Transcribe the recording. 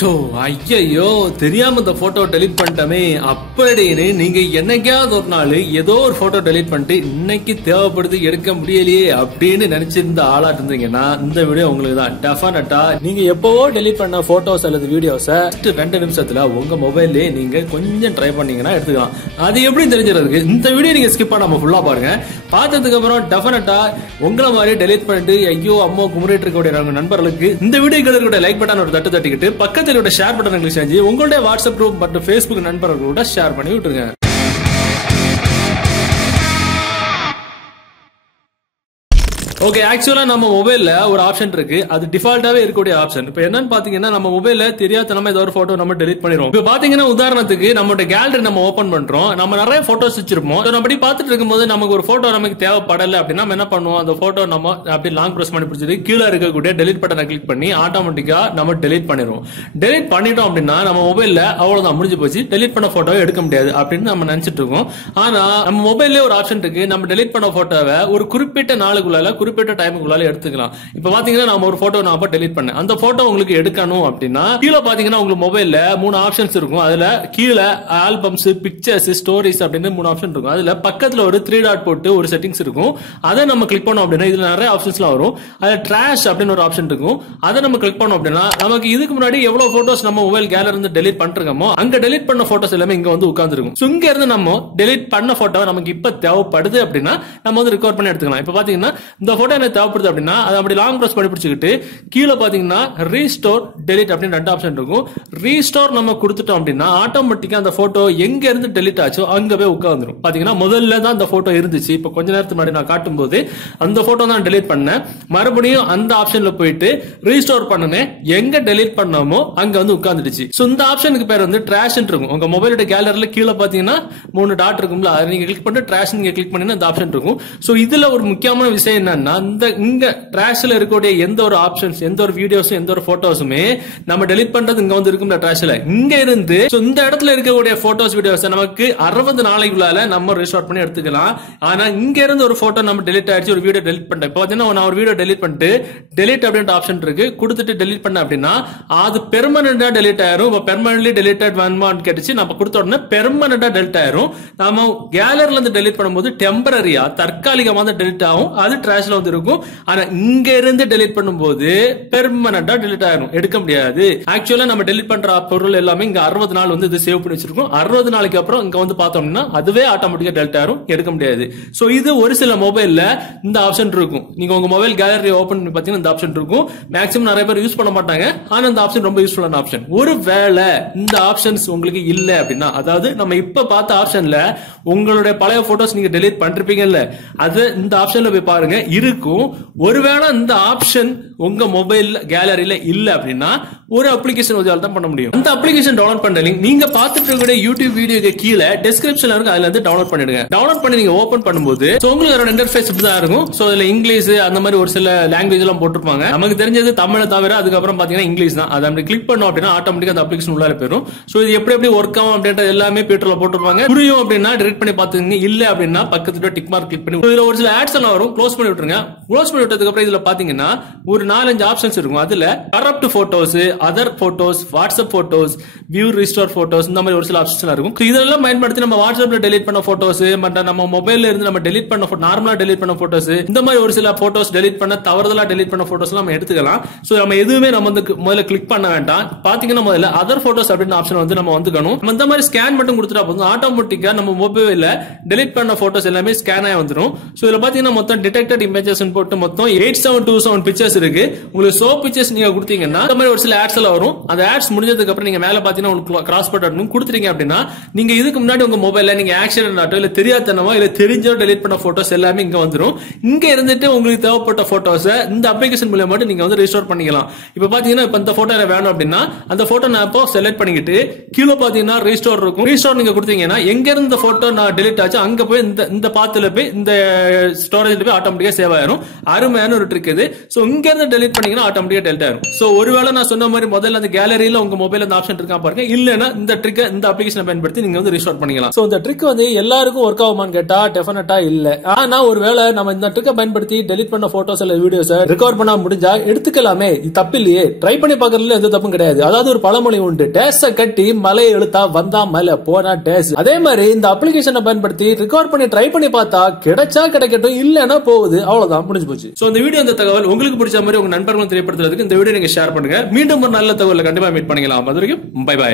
அச்சோ ஐயோ தெரியாம இந்த போட்டோ டெலீட் பண்ணிட்டமே அப்படின்னு நீங்க என்னைக்காவது ஒரு நாள் ஏதோ ஒரு போட்டோ டெலீட் பண்ணிட்டு இன்னைக்கு தேவைப்படுது எடுக்க முடியலையே அப்படின்னு நினைச்சிருந்த ஆளாட்டு இருந்தீங்கன்னா இந்த வீடியோ உங்களுக்கு தான். டெஃபினட்டா நீங்க எப்பவோ டெலீட் பண்ண போட்டோஸ் அல்லது வீடியோஸை 2 நிமிஷத்துல உங்க மொபைல்லே நீங்க கொஞ்சம் ட்ரை பண்ணீங்கன்னா எடுத்துக்கலாம். அது எப்படி தெரிஞ்சிருக்கு இந்த வீடியோ நீங்க ஸ்கிப் பண்ணாம ஃபுல்லா பாருங்க. பார்த்ததுக்கு அப்புறம் டெஃபினட்டா உங்களை மாதிரி டெலீட் பண்ணிட்டு ஐயோ அம்மா குமுறிட்டு இருக்கக்கூடிய நண்பர்களுக்கு இந்த வீடியோக்கு லைக் பட்டன் ஒரு தட்டு தட்டிக்கிட்டு பக்கத்தில் ஷேர் பட்டன் கிளிக் செஞ்சு உங்களுடைய வாட்ஸ்அப் குரூப் மற்றும் Facebook நண்பர்களோட ஷேர் பண்ணி விட்டுருங்க. ஓகே, ஆக்சுவலா நம்ம மொபைல்ல ஒரு ஆப்ஷன் இருக்கு, அது டிஃபால்ட்டாவே இருக்கக்கூடிய ஆப்ஷன். இப்போ என்னன்னு பாத்தீங்கன்னா நம்ம மொபைல்ல தெரியாதனமா ஏதோ ஒரு போட்டோ நம்ம டெலிட் பண்ணிடுவோம். இப்போ பாத்தீங்கன்னா உதாரணத்துக்கு நம்மளோட கேலரி நம்ம ஓபன் பண்றோம், நம்ம நிறைய போட்டோஸ் வச்சிருப்போம். நம்ம அப்படி பார்த்துட்டு இருக்கும்போது நமக்கு ஒரு போட்டோ நமக்கு தேவைப்படல அப்படின்னா நம்ம என்ன பண்ணுவோம், அந்த போட்டோ நம்ம அப்படி லாங் பிரஸ் பண்ணி பிடிச்சிட்டு கீழே இருக்கக்கூடிய டெலிட் பட்டனை கிளிக் பண்ணி ஆட்டோமேட்டிக்கா நம்ம டெலிட் பண்ணிடுவோம். டெலிட் பண்ணிட்டோம் அப்படின்னா நம்ம மொபைல்ல அவ்வளவுதான், முடிஞ்சு போச்சு, டெலிட் பண்ண போட்டோவை எடுக்க முடியாது அப்படின்னு நம்ம நினைச்சிட்டு இருக்கோம். ஆனா நம்ம மொபைல்ல ஒரு ஆப்ஷன் இருக்கு, நம்ம டெலிட் பண்ண போட்டோவை ஒரு குறிப்பிட்ட நாளுக்குள்ள குறிப்பிட்ட டைமுக்குள்ள எடுத்துக்கலாம். இப்ப பாத்தீங்கன்னா நம்ம ஒரு போட்டோ நான் டெலிட் பண்ணேன், அந்த போட்டோ உங்களுக்கு எடுக்கணும் அப்படின்னா கீழே பாத்தீங்கன்னா உங்களுக்கு மொபைல்ல 3 ஆப்ஷன்ஸ் இருக்கும். அதுல கீழே ஆல்பம்ஸ், பிக்சர்ஸ், ஸ்டோரிஸ் அப்படின்னு 3 ஆப்ஷன் இருக்கும். அதுல பக்கத்துல ஒரு 3 டாட் போட்டு ஒரு செட்டிங்ஸ் இருக்கும். அதை நம்ம கிளிக் பண்ணோம் அப்படின்னா இதுல நிறைய ஆப்ஷன்ஸ்லாம் வரும். அதுல ட்ராஷ் அப்படின்னு ஒரு ஆப்ஷன் இருக்கும். அதை நம்ம கிளிக் பண்ணோம் அப்படின்னா நமக்கு இதுக்கு முன்னாடி எவ்வளவு போட்டோஸ் நம்ம மொபைல் கேலரி இருந்து டெலிட் பண்ணிருக்கோமோ அங்க டெலிட் பண்ண போட்டோஸ் எல்லாமே இங்க வந்து உட்கார்ந்துருக்கும். இங்க இருந்து நம்ம டெலிட் பண்ண போட்டோ நமக்கு இப்ப தேவைப்படுது அப்படின்னா நம்ம வந்து ரெக்கார்ட் பண்ணி எடுத்துக்கலாம். இப்ப பாத்தீங்கன்னா இந்த போட்டோ எனக்கு தேவைப்படுது அப்படின்னா அதை அப்படி லாங் பிரஸ் பண்ணி பிடிச்சிக்கிட்டு கீழே பாத்தீங்கன்னா ரீஸ்டோர் டெலிட் அப்படின்னு 2 ஆப்ஷன் இருக்கும். ரீஸ்டோர் நம்ம கொடுத்துட்டோம் அப்படின்னா ஆட்டோமேட்டிக்கா அந்த போட்டோ எங்க இருந்து டெலிட் ஆச்சோ அங்க போய் உட்கார்ந்துரும். பாத்தீங்கன்னா முதல்ல தான் அந்த போட்டோ இருந்துச்சு, இப்ப கொஞ்ச நேரத்துக்கு முன்னாடி நான் காட்டும் போது அந்த போட்டோ தான் டெலிட் பண்ணேன். மறுபடியும் அந்த ஆப்ஷன்ல போயிட்டு ரீஸ்டோர் பண்ணனே எங்க டெலிட் பண்ணோமோ அங்க வந்து உட்கார்ந்துடுச்சு. சோ இந்த ஆப்ஷனுக்கு பேர் வந்து ட்ராஷ் இருக்கும். உங்க மொபைலோட கேலரியில கீழே பாத்தீங்கன்னா 3 டாட் இருக்கும்ல, அதை நீங்க கிளிக் பண்ணிட்டு ட்ராஷ் நீங்க கிளிக் பண்ணீங்கன்னா இந்த ஆப்ஷன் இருக்கும். சோ இதுல ஒரு முக்கியமான விஷயம் என்னன்னா இங்க ட்ராஷ்ல இருக்கக்கூடிய எந்த ஒரு ஆப்ஷன்ஸ், எந்த ஒரு வீடியோஸும், எந்த ஒரு போட்டோஸுமே நம்ம டெலிட் பண்றது இங்க வந்து இருக்கும்ல ட்ராஷ்ல, இங்க இருந்து இந்த இடத்துல இருக்கக்கூடிய போட்டோஸ், வீடியோஸ் நமக்கு 60 நாளைக்குள்ளால நம்ம ரீஸ்டார்ட் பண்ணி எடுத்துக்கலாம். ஆனா இங்க இருந்து ஒரு போட்டோ நம்ம டெலிட் ஆயிடுச்சு, ஒரு வீடியோ டெலிட் பண்ணிட்டேன். இப்போ பாத்தீங்கன்னா நான் ஒரு வீடியோ டெலிட் பண்ணிட்டு டெலிட் அப்படின்ற ஆப்ஷன் இருக்கு, கொடுத்துட்டு டெலிட் பண்ண அப்படின்னா அது பெர்மனண்டா டெலிட் ஆயிரும். இப்போ பெர்மனன்ட்லி டெலிட்டட் வேணுமான்னு கேட்டுச்சு, நம்ம கொடுத்த உடனே பெர்மனண்டா டெலிட் ஆயிரும். நாம கேலரில இருந்து டெலிட் பண்ணும்போது டெம்பரரியா தற்காலிகமா தான் டெலிட் ஆகும், அது ட்ராஷ்ல வந்து இருக்கும். ஆனா இங்க இருந்து டெலிட் பண்ணும்போது பெர்மனண்டா டெலிட் ஆயிரும், எடுக்க முடியாது. ஆக்சுவலா நம்ம டெலிட் பண்ற பொருள் எல்லாமே இங்க 60 நாள் வந்து இது சேவ் பண்ணி வச்சிருக்கோம். 60 நாளைக்கு அப்புறம் இங்க வந்து பார்த்தோம்னா அதுவே ஆட்டோமேட்டிக்கா டெலிட் ஆயிரும், எடுக்க முடியாது. சோ இது ஒரு சில மொபைல்ல இந்த ஆப்ஷன் இருக்கும். நீங்க உங்க மொபைல் கேலரி ஓபன் பண்ணி பாத்தீங்கன்னா இந்த ஆப்ஷன் இருக்கும். மேக்ஸிமம் நிறைய பேர் யூஸ் பண்ண மாட்டாங்க, ஆனா இந்த ஆப்ஷன் ரொம்ப யூஸ்ஃபுல்லான ஆப்ஷன். ஒருவேளை இந்த ஆப்ஷன்ஸ் உங்களுக்கு இல்ல அப்படின்னா, அதாவது நம்ம இப்ப பார்த்த ஆப்ஷன்ல உங்களுடைய பழைய போட்டோஸ் நீங்க டெலிட் பண்ணிருப்பீங்கல்ல, அது இந்த ஆப்ஷன்ல போய் பாருங்க இருக்கும். ஒருவேளை இந்த ஆப்ஷன் உங்க மொபைல் கேலரியில இல்ல அப்படின்னா ஒரு அப்ளிகேஷன் உதவியால தான் பண்ண முடியும். அந்த அப்ளிகேஷன் டவுன்லோட் பண்ண லிங்க் நீங்க பார்த்துட்டு இருக்க யூடியூப் வீடியோக்கு கீழே டிஸ்கிரிப்ஷன்ல இருக்கு, அதுல இருந்து டவுன்லோட் பண்ணிடுங்க. டவுன்லோட் பண்ணி நீங்க ஓபன் பண்ணும்போது உங்களுக்கு இன்டர்ஃபேஸ் இப்படி தான் இருக்கும். சோ இதுல இங்கிலீஷ் அந்த மாதிரி ஒரு சில லாங்குவேஜ் எல்லாம் போட்டிருப்பாங்க. நமக்கு தெரிஞ்சது தமிழை தவிர அதுக்கப்புறம் பாத்தீங்கன்னா இங்கிலீஷ் தான். அதை அப்படி கிளிக் பண்ணோம் அப்படின்னா ஆட்டோமேட்டிக்கா அந்த அப்ளிகேஷன் உள்ளார போயிடும். சோ இது எப்படி ஒர்க் ஆகும் அப்படின்றது எல்லாமே பீட்டர்ல போட்டிருப்பாங்க. புரியும் அப்படின்னா டெலிட் பண்ணி பாத்துங்க, இல்ல அப்படின்னா பக்கத்துல டிக் மார்க் கிளிக் பண்ணி இதுல ஒரு சில ஆட்ஸ் எல்லாம் வரும், க்ளோஸ் பண்ணி விட்டுருங்க. க்ளோஸ் பண்ணி விட்டதுக்கு அப்புறம் இதுல பாத்தீங்கன்னா ஒரு 4-5 ஆப்ஷன்ஸ் இருக்கும். அதுல corrupt photos, other photos, WhatsApp photos, view restore photos, இந்த மாதிரி ஒரு சில ஆப்ஷன்ஸ் இருக்கும். இதெல்லாம் பயன்படுத்தி நம்ம வாட்ஸ்அப்ல டெலிட் பண்ண போட்டோஸ், மற்ற நம்ம மொபைல்ல இருந்து நம்ம டெலிட் பண்ண நார்மலா டெலிட் பண்ண போட்டோஸ், இந்த மாதிரி ஒரு சில போட்டோஸ் டெலிட் பண்ண தவறுதலா டெலிட் பண்ண போட்டோஸ் நம்ம எடுத்துக்கலாம். சோ நம்ம எதுவுமே நம்ம வந்து முதல்ல கிளிக் பண்ண வேண்டாம். பாத்தீங்கன்னா முதல்ல அதர் போட்டோஸ் அப்படின்னு ஆப்ஷன் வந்து நம்ம வந்துக்கணும். நம்ம இந்த மாதிரி ஸ்கேன் மட்டும் கொடுத்துட்டா போதும், ஆட்டோமேட்டிக்கா நம்ம மொபைல்ல டெலிட் பண்ண போட்டோஸ் எல்லாமே ஸ்கேன் ஆகி வந்துடும். சோ இதுல பாத்தீங்கன்னா மொத்தம் டிடெக்டட் இமேஜஸ் போட்டு மொத்தம் 8727 பிக்சர்ஸ் இருக்கு. உங்களுக்கு சோ பிக்சர்ஸ் நீங்க கொடுத்தீங்கன்னா இந்த மாதிரி ஒரு சில ஆட்ஸ் எல்லாம் வரும். அந்த ஆட்ஸ் முடிஞ்சதுக்கு அப்புறம் நீங்க மேல பாத்தீங்கன்னா உங்களுக்கு கிராஸ் பட்டன் கொடுத்துறீங்க அப்படின்னா நீங்க இதுக்கு முன்னாடி உங்க மொபைல்ல நீங்க ஆக்சிடென்ட் ஆட்டோ இல்ல தெரியாதனமா இல்ல தெரிஞ்சோ டெலிட் பண்ண போட்டோஸ் எல்லாமே இங்க வந்துரும். இங்க இருந்துட்டு உங்களுக்கு தேவைப்பட்ட போட்டோஸ் இந்த அப்ளிகேஷன் மூலமா நீங்க வந்து ரீஸ்டோர் பண்ணிக்கலாம். இப்ப பாத்தீங்கன்னா இப்ப இந்த போட்டோ வேணும் அப்படின்னா அந்த போட்டோ நான் இப்போ செலக்ட் பண்ணிக்கிட்டு கீழே பாத்தீங்கன்னா ரீஸ்டோர் இருக்கும். ரீஸ்டோர் நீங்க கொடுத்தீங்கன்னா எங்க இருந்து போட்டோ நான் டெலிட் ஆச்சு அங்க போய் இந்த பாத்துல போய் இந்த ஸ்டோரேஜ்ல போய் ஆட்டோமேட்டிக்கா சேவ் ஆயிரும். அருமையான ஒரு ட்ரிக் இது. சோ இங்க இருந்து டெலிட் பண்ணீங்கன்னா ஆட்டோமேட்டிக்கா டெலிட் ஆயிரும். சோ ஒருவேளை நான் சொன்ன மாதிரி முதல்ல அந்த கேலரியில உங்க மொபைல் அந்த ஆப்ஷன் இருக்கா பாருங்க. இல்லனா இந்த ட்ரிக் இந்த அப்ளிகேஷனை பயன்படுத்தி நீங்க வந்து ரீஸ்டார்ட் பண்ணிக்கலாம். சோ இந்த ட்ரிக் வந்து எல்லாருக்கும் ஒர்க் ஆகுமான்னு கேட்டா டெஃபினட்டா இல்ல. ஆனா ஒருவேளை நம்ம இந்த ட்ரிக்கை பயன்படுத்தி டெலிட் பண்ண போட்டோஸ் இல்ல வீடியோஸ் ரெக்கவர் பண்ண முடிஞ்சா எடுத்துக்கலாமே, இது தப்பு இல்லையே. ட்ரை பண்ணி பாக்குறதுல எந்த தப்பும் கிடையாது. அதாவது ஒரு பழமொழி உண்டு, டேஸ கட்டி மலையை எழுத்தா வந்தா மலை போனா டேஸ். அதே மாதிரி இந்த அப்ளிகேஷனை பயன்படுத்தி ரெக்கார்ட் பண்ணி ட்ரை பண்ணி பார்த்தா கிடைச்சா கிடைக்கட்டும், இல்லன்னா போகுது, அவ்வளவுதான், முடிஞ்சு போச்சு. சோ இந்த வீடியோ இந்த தகவல் உங்களுக்கு பிடிச்ச மாதிரி உங்க நண்பர்களும் தெரியப்படுத்துறதுக்கு இந்த வீடியோ நீங்க ஷேர் பண்ணுங்க. மீண்டும் ஒரு நல்ல தகவலை கண்டிப்பா மீட் பண்ணிக்கலாம். அது வரைக்கும் பை பை.